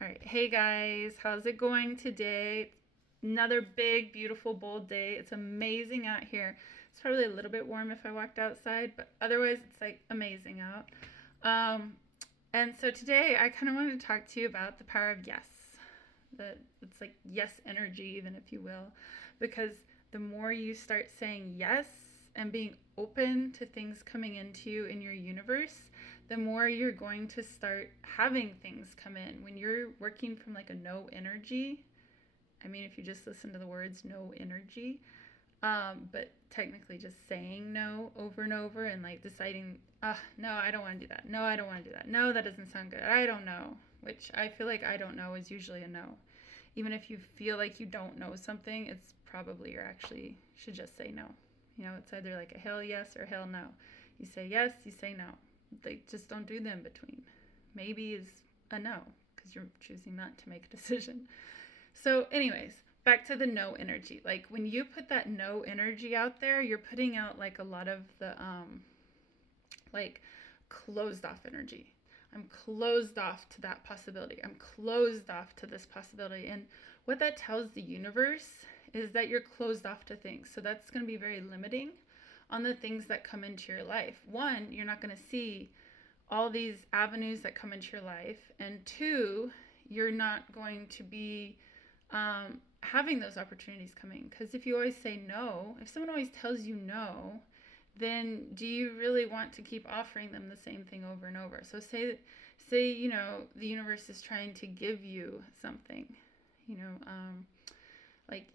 All right. Hey guys, how's it going today? Another big, beautiful, bold day. It's amazing out here. It's probably a little bit warm if I walked outside, but otherwise it's like amazing out. Um, and so today I kind of wanted to talk to you about the power of yes. It's like yes energy, even if you will, because the more you start saying yes and being open to things coming into you in your universe, the more you're going to start having things come in. When you're working from like a no energy, I mean, if you just listen to the words no energy, but technically just saying no over and over and like deciding, no, I don't want to do that. No, I don't want to do that. No, that doesn't sound good. I don't know. Which I feel like I don't know is usually a no. Even if you feel like you don't know something, it's probably you're actually should just say no. It's either like a hell yes or hell no. You say yes, you say no. They just don't do the in between. Maybe is a no because you're choosing not to make a decision. So, anyways, back to the no energy. Like when you put that no energy out there, you're putting out like a lot of the like closed off energy. I'm closed off to that possibility. I'm closed off to this possibility. And what that tells the universe is that you're closed off to things. So that's going to be very limiting on the things that come into your life. One, you're not going to see all these avenues that come into your life. And two, you're not going to be having those opportunities coming. Because if you always say no, if someone always tells you no, then do you really want to keep offering them the same thing over and over? So say the universe is trying to give you something, you know, like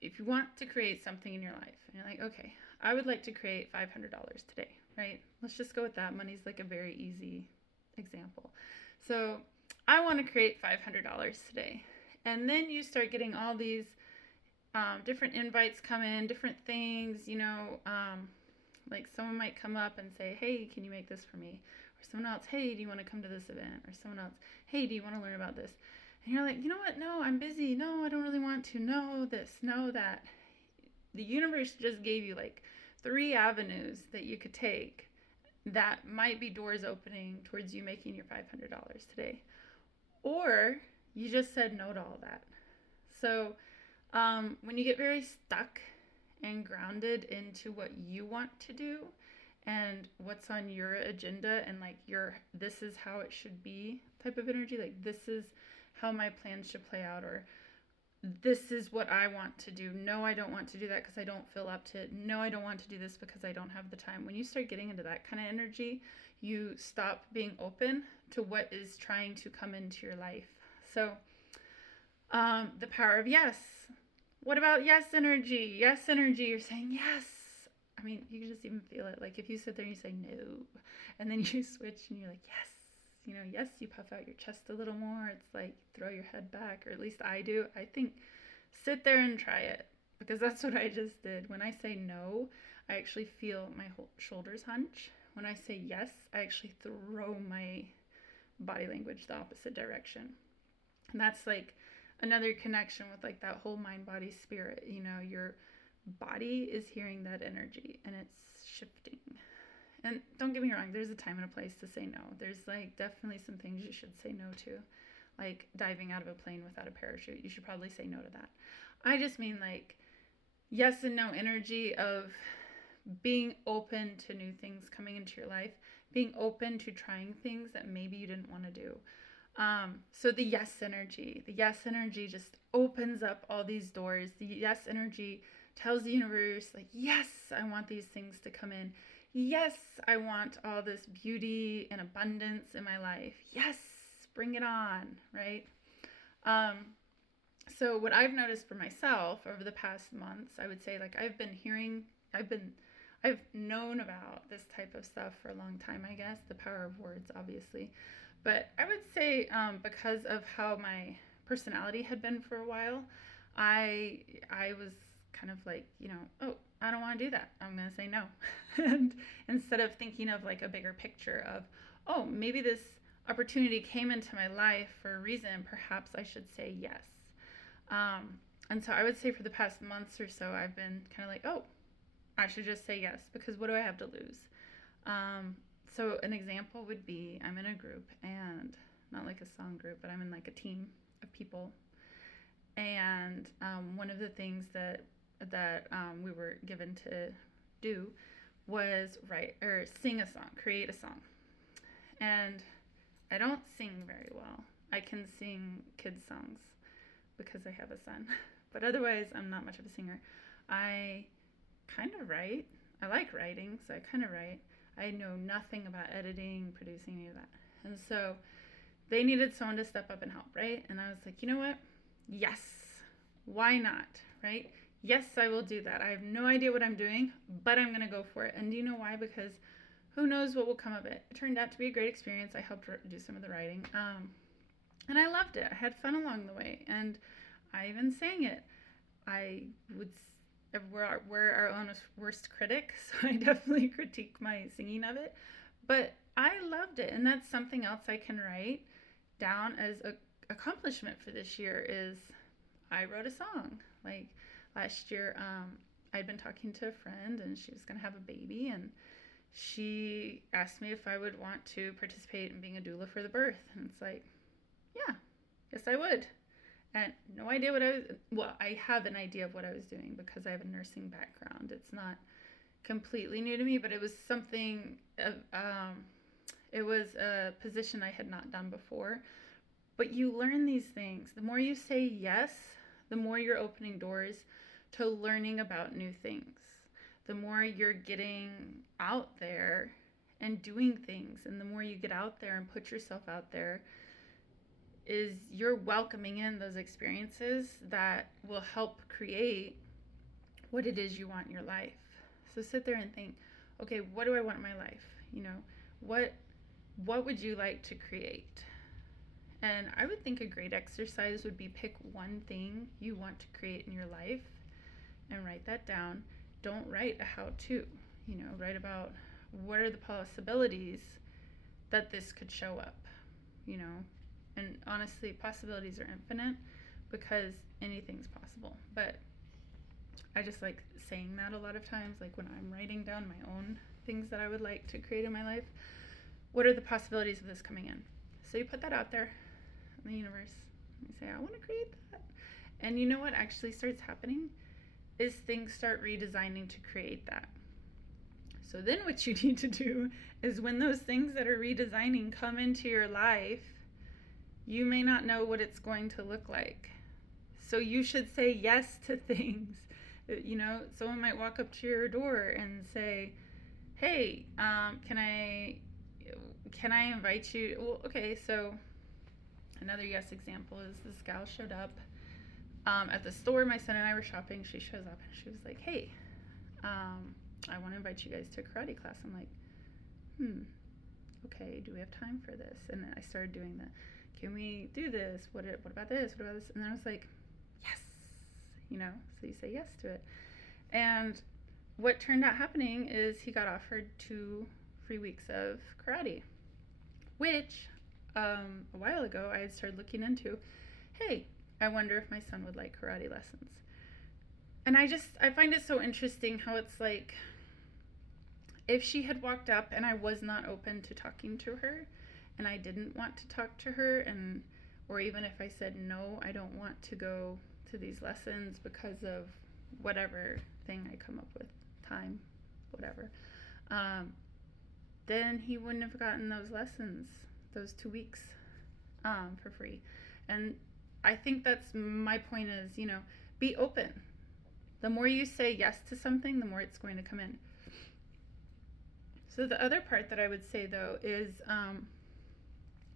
if you want to create something in your life, and you're like, okay, I would like to create $500 today, right? Let's just go with that. Money's like a very easy example. So I want to create $500 today, and then you start getting all these different invites come in, different things, like someone might come up and say, hey, can you make this for me? Or someone else, hey, do you want to come to this event? Or someone else, hey, do you want to learn about this? And you're like, you know what? No, I'm busy. No, I don't really want to. No, this, no, that. The universe just gave you like 3 avenues that you could take that might be doors opening towards you making your $500 today. Or you just said no to all that. So when you get very stuck and grounded into what you want to do and what's on your agenda and like your this is how it should be type of energy, like this is how my plans should play out, or this is what I want to do. No, I don't want to do that because I don't feel up to it. No, I don't want to do this because I don't have the time. When you start getting into that kind of energy, you stop being open to what is trying to come into your life. So the power of yes. What about yes energy? Yes energy, you're saying yes. I mean, you can just even feel it. Like if you sit there and you say no, and then you switch and you're like, yes. Yes, you puff out your chest a little more. It's like throw your head back, or at least I do. I think sit there and try it because that's what I just did. When I say no, I actually feel my whole shoulders hunch. When I say yes, I actually throw my body language the opposite direction. And that's like another connection with like that whole mind body spirit. Your body is hearing that energy and it's shifting. And don't get me wrong, there's a time and a place to say no. There's like definitely some things you should say no to, like diving out of a plane without a parachute. You should probably say no to that. I just mean like yes and no energy of being open to new things coming into your life, being open to trying things that maybe you didn't want to do. So the yes energy just opens up all these doors. The yes energy tells the universe, like, yes, I want these things to come in. Yes, I want all this beauty and abundance in my life. Yes, bring it on, right? Um, so what I've noticed for myself over the past months, I would say like I've known about this type of stuff for a long time, I guess, the power of words, obviously. But I would say because of how my personality had been for a while, I was kind of like, oh, I don't want to do that. I'm going to say no. And instead of thinking of like a bigger picture of, oh, maybe this opportunity came into my life for a reason, perhaps I should say yes. And so I would say for the past months or so, I've been kind of like, oh, I should just say yes because what do I have to lose? So an example would be I'm in a group and not like a song group, but I'm in like a team of people. And one of the things that we were given to do was write or sing a song, create a song. And I don't sing very well. I can sing kids songs because I have a son, but otherwise I'm not much of a singer. I kind of write. I like writing, so I kind of write. I know nothing about editing, producing, any of that. And so they needed someone to step up and help, right? And I was like, you know what? Yes. Why not, right? Yes, I will do that. I have no idea what I'm doing, but I'm going to go for it. And do you know why? Because who knows what will come of it. It turned out to be a great experience. I helped do some of the writing. And I loved it. I had fun along the way. And I even sang it. I would, we're our own worst critic, so I definitely critique my singing of it. But I loved it. And that's something else I can write down as a accomplishment for this year is I wrote a song. Like last year, I'd been talking to a friend and she was going to have a baby, and she asked me if I would want to participate in being a doula for the birth. And it's like, yeah, yes, I would. And no idea what I have an idea of what I was doing because I have a nursing background. It's not completely new to me, but it was something, it was a position I had not done before. But you learn these things. The more you say yes, the more you're opening doors to learning about new things. The more you're getting out there and doing things, and the more you get out there and put yourself out there, is you're welcoming in those experiences that will help create what it is you want in your life. So sit there and think, okay, what do I want in my life? You know, what would you like to create? And I would think a great exercise would be pick one thing you want to create in your life and write that down. Don't write a how-to, write about what are the possibilities that this could show up, and honestly, possibilities are infinite because anything's possible. But I just like saying that a lot of times, like when I'm writing down my own things that I would like to create in my life, what are the possibilities of this coming in? So you put that out there in the universe. You say, I want to create that. And you know what actually starts happening is things start redesigning to create that. So then what you need to do is when those things that are redesigning come into your life, you may not know what it's going to look like. So you should say yes to things. Someone might walk up to your door and say, hey, can I invite you? Well, okay, so another yes example is this gal showed up at the store. My son and I were shopping. She shows up and she was like, hey, I want to invite you guys to a karate class. I'm like, okay, do we have time for this? And then I started doing the, can we do this? What about this? What about this? And then I was like, yes, so you say yes to it. And what turned out happening is he got offered 2 free weeks of karate, which a while ago I had started looking into. Hey, I wonder if my son would like karate lessons. And I find it so interesting how it's like, if she had walked up and I was not open to talking to her and I didn't want to talk to her, or even if I said, no, I don't want to go to these lessons because of whatever thing I come up with, time, whatever, then he wouldn't have gotten those lessons, those 2 weeks for free. And I think that's my point is, be open. The more you say yes to something, the more it's going to come in. So the other part that I would say, though, is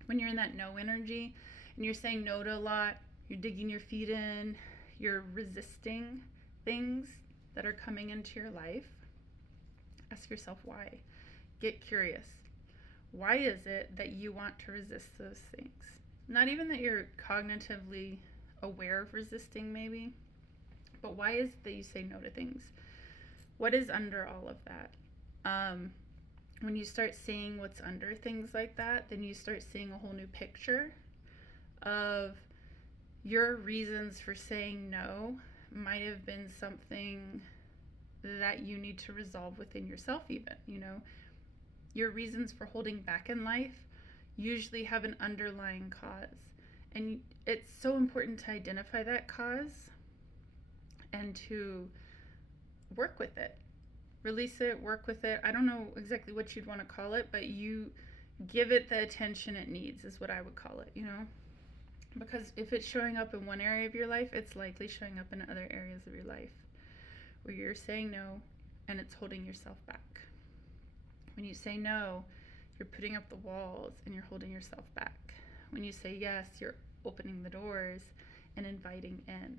when you're in that no energy and you're saying no to a lot, you're digging your feet in, you're resisting things that are coming into your life, ask yourself why. Get curious. Why is it that you want to resist those things? Not even that you're cognitively aware of resisting, maybe, but why is it that you say no to things? What is under all of that? When you start seeing what's under things like that, then you start seeing a whole new picture of your reasons for saying no might have been something that you need to resolve within yourself even, Your reasons for holding back in life, usually have an underlying cause. And it's so important to identify that cause and to work with it. Release it, work with it. I don't know exactly what you'd want to call it, but you give it the attention it needs, is what I would call it, Because if it's showing up in one area of your life, it's likely showing up in other areas of your life where you're saying no and it's holding yourself back. When you say no, you're putting up the walls and you're holding yourself back. When you say yes, you're opening the doors and inviting in.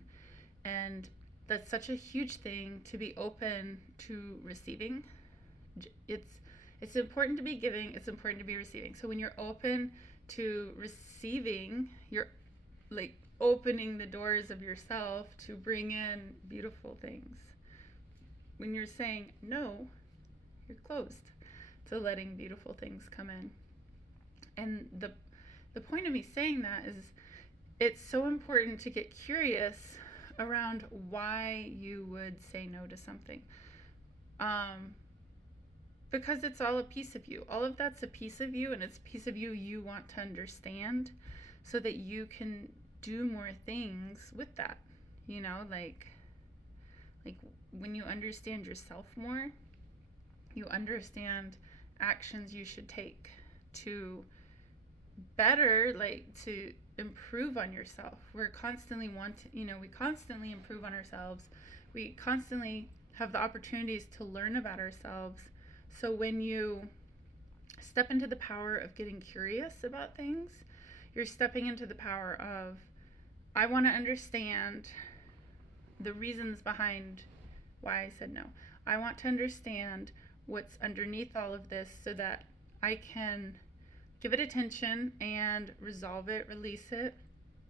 And that's such a huge thing, to be open to receiving. It's important to be giving, it's important to be receiving. So when you're open to receiving, you're like opening the doors of yourself to bring in beautiful things. When you're saying no, you're closed to letting beautiful things come in. And the point of me saying that is, it's so important to get curious around why you would say no to something. Because it's all a piece of you. All of that's a piece of you, and it's a piece of you you want to understand so that you can do more things with that. Like when you understand yourself more, you understand actions you should take to better, to improve on yourself. We constantly improve on ourselves. We constantly have the opportunities to learn about ourselves. So when you step into the power of getting curious about things, you're stepping into the power of, I want to understand the reasons behind why I said no. I want to understand what's underneath all of this so that I can give it attention and resolve it, release it,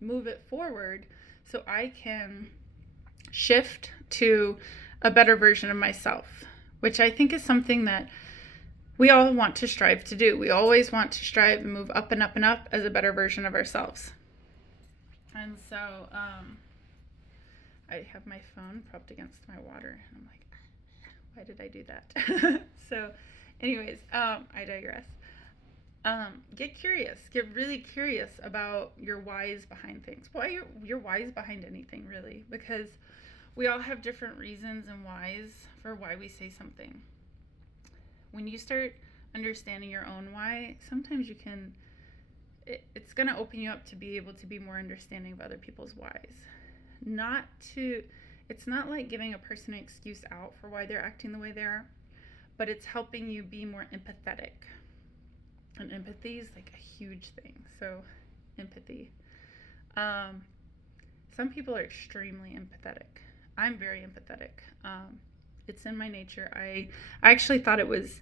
move it forward so I can shift to a better version of myself, which I think is something that we all want to strive to do. We always want to strive and move up and up and up as a better version of ourselves. And so I have my phone propped against my water, and I'm like, why did I do that? So anyways, I digress. Get curious. Get really curious about your whys behind things. Why your whys behind anything, really, because we all have different reasons and whys for why we say something. When you start understanding your own why, sometimes it's going to open you up to be able to be more understanding of other people's whys. It's not like giving a person an excuse out for why they're acting the way they are, but it's helping you be more empathetic. And empathy is like a huge thing. So empathy. Some people are extremely empathetic. I'm very empathetic. It's in my nature. I actually thought it was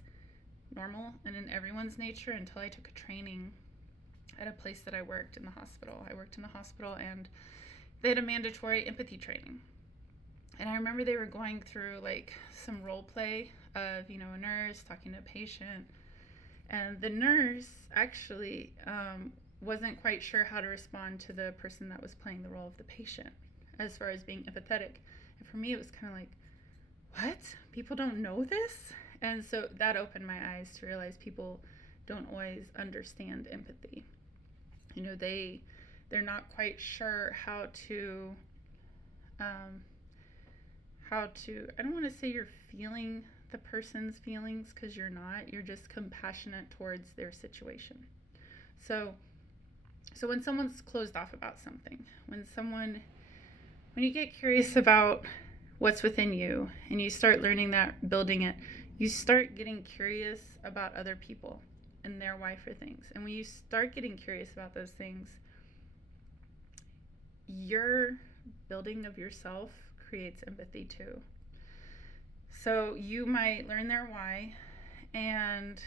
normal and in everyone's nature until I took a training at a place that I worked in the hospital. I worked in the hospital, and they had a mandatory empathy training. And I remember they were going through some role play of, a nurse talking to a patient. And the nurse actually wasn't quite sure how to respond to the person that was playing the role of the patient as far as being empathetic. And for me, it was kind of like, what? People don't know this? And so that opened my eyes to realize people don't always understand empathy. They're not quite sure how to, I don't want to say you're feeling the person's feelings, because you're not. You're just compassionate towards their situation. So when someone's closed off about something, when you get curious about what's within you and you start learning that, building it, you start getting curious about other people and their why for things. And when you start getting curious about those things, your building of yourself creates empathy too. So you might learn their why, and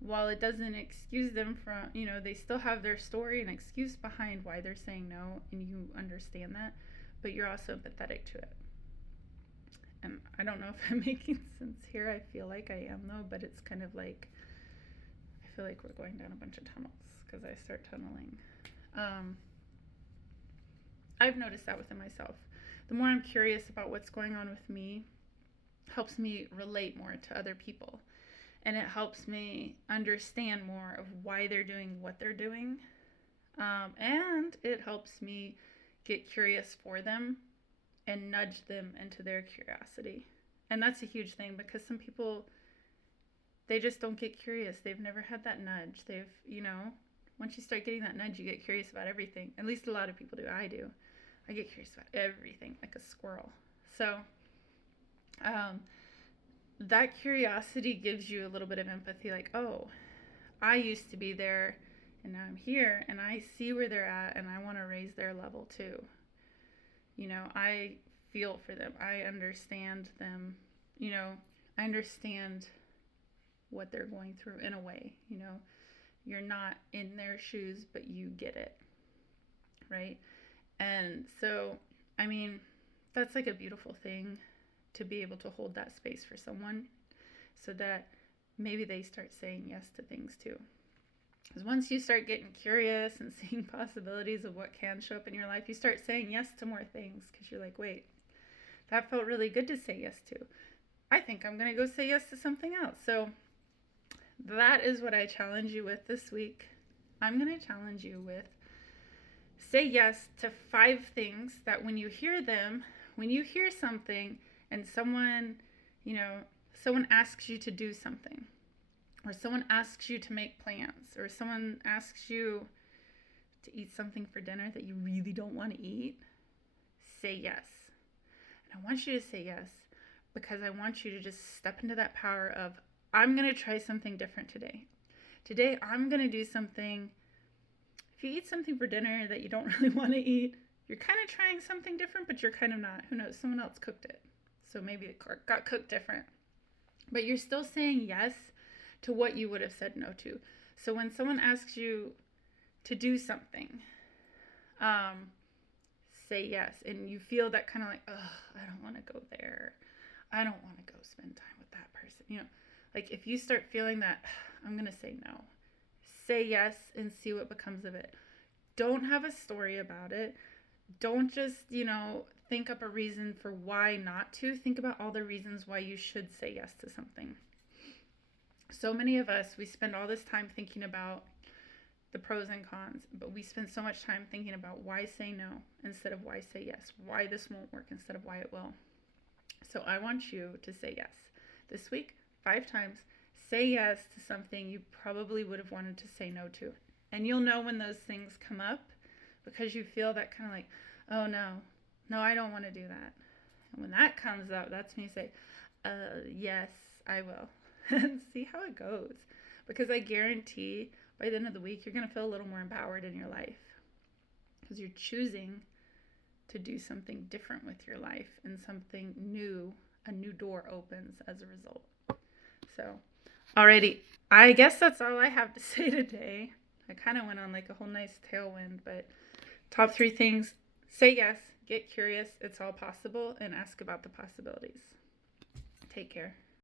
while it doesn't excuse them from, they still have their story and excuse behind why they're saying no, and you understand that, but you're also empathetic to it. And I don't know if I'm making sense here. I feel like I am, though, but it's kind of like, I feel like we're going down a bunch of tunnels because I start tunneling. I've noticed that within myself. The more I'm curious about what's going on with me, helps me relate more to other people. and it helps me understand more of why they're doing what they're doing. And it helps me get curious for them and nudge them into their curiosity. And that's a huge thing, because some people, they just don't get curious. They've never had that nudge. Once you start getting that nudge, you get curious about everything. At least a lot of people do. I do. I get curious about everything, like a squirrel. So that curiosity gives you a little bit of empathy, like, oh, I used to be there and now I'm here and I see where they're at and I want to raise their level too. I feel for them. I understand them. I understand what they're going through in a way. You're not in their shoes, but you get it, right? And so, that's like a beautiful thing, to be able to hold that space for someone, so that maybe they start saying yes to things too. Because once you start getting curious and seeing possibilities of what can show up in your life, you start saying yes to more things, because you're like, wait, that felt really good to say yes to. I think I'm going to go say yes to something else. So that is what I challenge you with this week. I'm going to challenge you with, say yes to 5 things that when you hear them, when you hear something and someone asks you to do something, or someone asks you to make plans, or someone asks you to eat something for dinner that you really don't want to eat, say yes. And I want you to say yes, because I want you to just step into that power of, I'm going to try something different today. Today, I'm going to do something. If you eat something for dinner that you don't really want to eat, you're kind of trying something different, but you're kind of not. Who knows? Someone else cooked it. So maybe it got cooked different. But you're still saying yes to what you would have said no to. So when someone asks you to do something, say yes. And you feel that kind of like, oh, I don't want to go there. I don't want to go spend time with that person. Like if you start feeling that, I'm going to say no. Say yes and see what becomes of it. Don't have a story about it. Don't just, think up a reason for why not to. Think about all the reasons why you should say yes to something. So many of us, we spend all this time thinking about the pros and cons, but we spend so much time thinking about why say no instead of why say yes, why this won't work instead of why it will. So I want you to say yes. This week, 5 times, say yes to something you probably would have wanted to say no to. And you'll know when those things come up, because you feel that kind of like, oh no, I don't want to do that. And when that comes up, that's when you say, yes, I will. And see how it goes. Because I guarantee by the end of the week, you're going to feel a little more empowered in your life, because you're choosing to do something different with your life, and something new, a new door opens as a result. So, alrighty, I guess that's all I have to say today. I kind of went on like a whole nice tailwind, but top 3 things: say yes, get curious, it's all possible, and ask about the possibilities. Take care.